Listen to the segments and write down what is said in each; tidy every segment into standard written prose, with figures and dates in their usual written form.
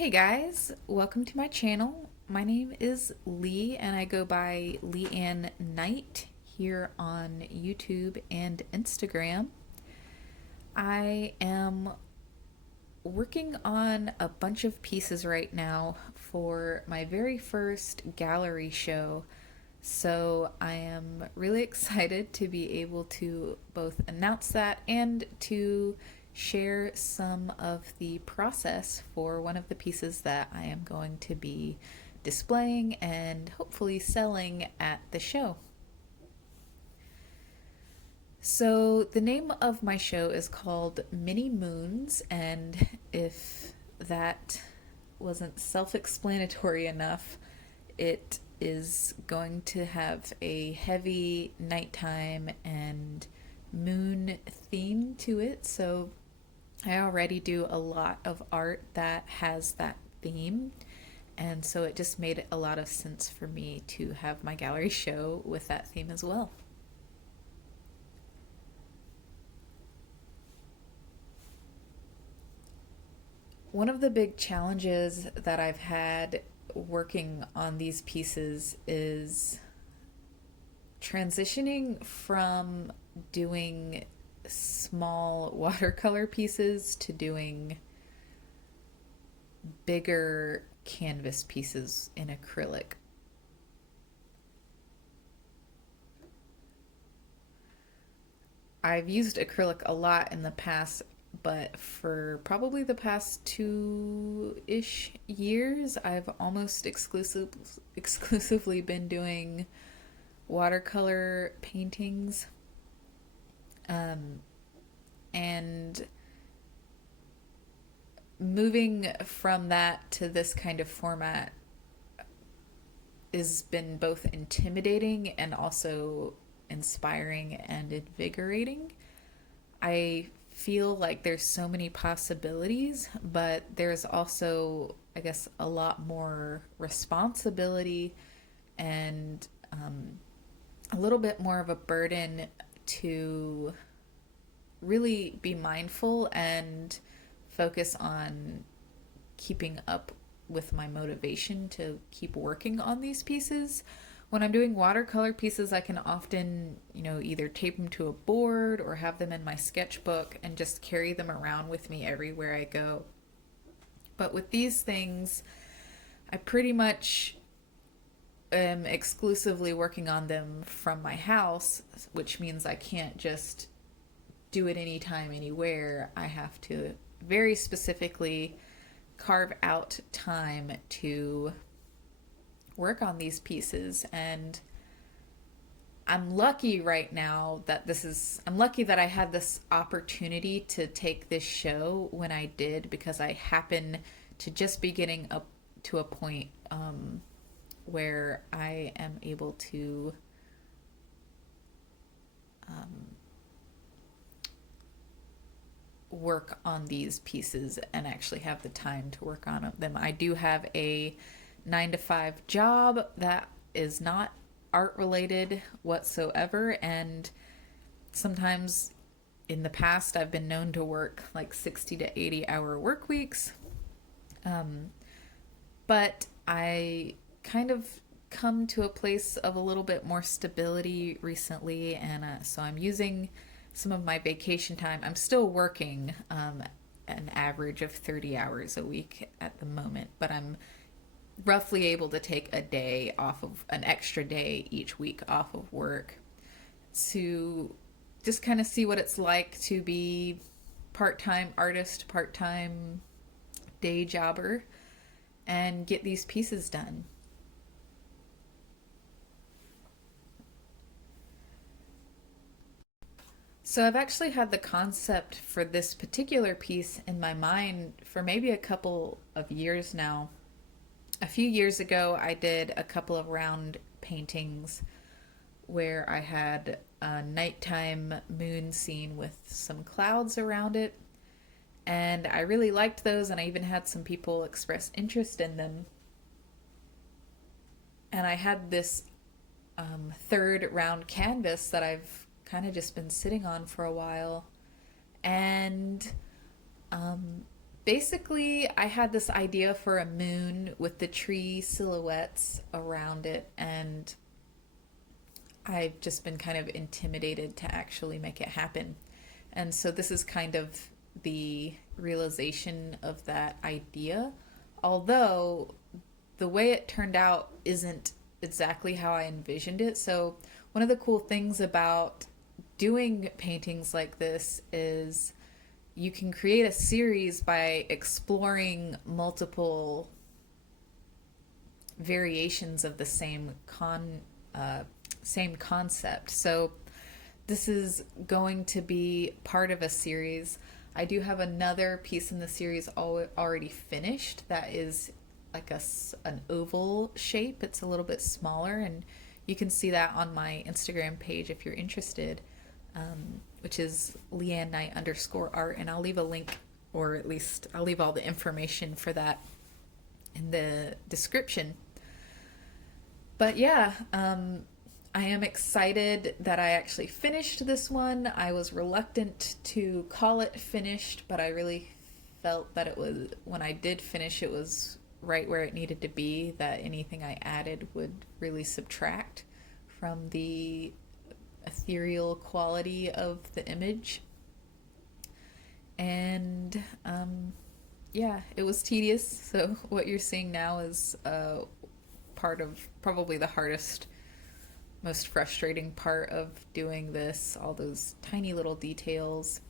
Hey guys, welcome to my channel. My name is Lee and I go by Leanne Knight here on YouTube and Instagram. I am working on a bunch of pieces right now for my very first gallery show. So I am really excited to be able to both announce that and to share some of the process for one of the pieces that I am going to be displaying and hopefully selling at the show. So, the name of my show is called Mini Moons, and if that wasn't self explanatory enough, it is going to have a heavy nighttime and moon theme to it. So, I already do a lot of art that has that theme, and so it just made a lot of sense for me to have my gallery show with that theme as well. One of the big challenges that I've had working on these pieces is transitioning from doing small watercolor pieces to doing bigger canvas pieces in acrylic. I've used acrylic a lot in the past, but for probably the past 2-ish years, I've almost exclusively been doing watercolor paintings. Um, and moving from that to this kind of format has been both intimidating and also inspiring and invigorating. I feel like there's so many possibilities, but there's also, I guess, a lot more responsibility and a little bit more of a burden to really be mindful and focus on keeping up with my motivation to keep working on these pieces. When I'm doing watercolor pieces, I can often, either tape them to a board or have them in my sketchbook and just carry them around with me everywhere I go. But with these things, I pretty much am exclusively working on them from my house, which means I can't just do it anytime, anywhere. I have to very specifically carve out time to work on these pieces. And I'm lucky right now that I'm lucky that I had this opportunity to take this show when I did, because I happen to just be getting up to a point where I am able to work on these pieces and actually have the time to work on them. I do have a 9 to 5 job that is not art related whatsoever, and sometimes in the past I've been known to work like 60 to 80 hour work weeks. But I kind of come to a place of a little bit more stability recently, and so I'm using some of my vacation time. I'm still working an average of 30 hours a week at the moment, but I'm roughly able to take a day off of an extra day each week off of work to just kind of see what it's like to be part-time artist, part-time day jobber, and get these pieces done. So I've actually had the concept for this particular piece in my mind for maybe a couple of years now. A few years ago, I did a couple of round paintings where I had a nighttime moon scene with some clouds around it. And I really liked those, and I even had some people express interest in them. And I had this third round canvas that I've kind of just been sitting on for a while. And Basically, I had this idea for a moon with the tree silhouettes around it, and I've just been kind of intimidated to actually make it happen. And so this is kind of the realization of that idea. Although the way it turned out isn't exactly how I envisioned it. So, one of the cool things about doing paintings like this is you can create a series by exploring multiple variations of the same concept. So this is going to be part of a series. I do have another piece in the series already finished that is like an oval shape. It's a little bit smaller, and you can see that on my Instagram page if you're interested, which is leanne_art, and I'll leave a link, or at least I'll leave all the information for that in the description. But yeah, I am excited that I actually finished this one. I was reluctant to call it finished, but I really felt that it was, when I did finish, it was right where it needed to be, that anything I added would really subtract from the ethereal quality of the image. And yeah, it was tedious. So what you're seeing now is part of probably the hardest, most frustrating part of doing this, all those tiny little details.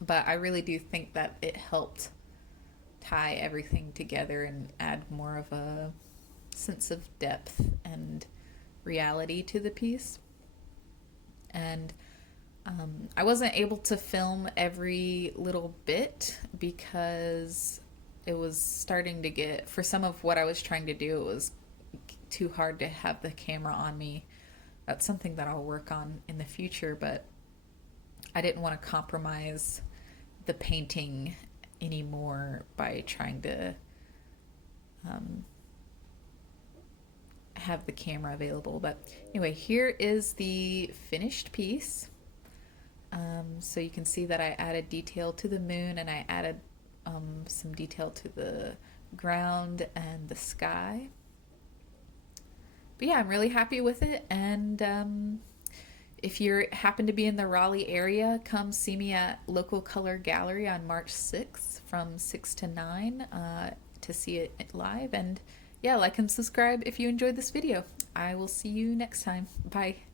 But I really do think that it helped tie everything together and add more of a sense of depth and reality to the piece. And I wasn't able to film every little bit because it was starting to get, for some of what I was trying to do, it was too hard to have the camera on me. That's something that I'll work on in the future, but I didn't want to compromise the painting anymore by trying to have the camera available. But anyway, here is the finished piece. So you can see that I added detail to the moon, and I added some detail to the ground and the sky. But yeah, I'm really happy with it. And if you happen to be in the Raleigh area, come see me at Local Color Gallery on March 6th from 6 to 9 to see it live. And yeah, like and subscribe if you enjoyed this video. I will see you next time. Bye.